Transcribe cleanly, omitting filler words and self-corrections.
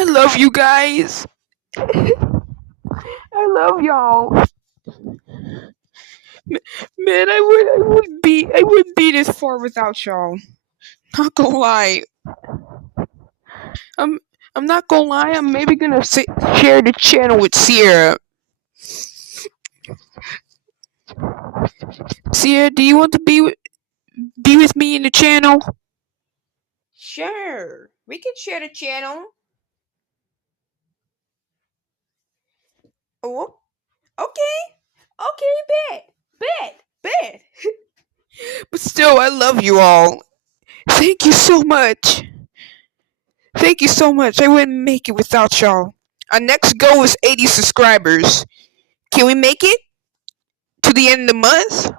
I love you guys. I love y'all. Man, I wouldn't be this far without y'all. Not gonna lie. I'm I'm not gonna lie. I'm maybe gonna share the channel with Sierra. Sierra, do you want to be with me in the channel? Sure, we can share the channel. Oh, okay, okay, bet. But still, I love you all. Thank you so much. Thank you so much. I wouldn't make it without y'all. Our next goal is 80 subscribers. Can we make it to the end of the month?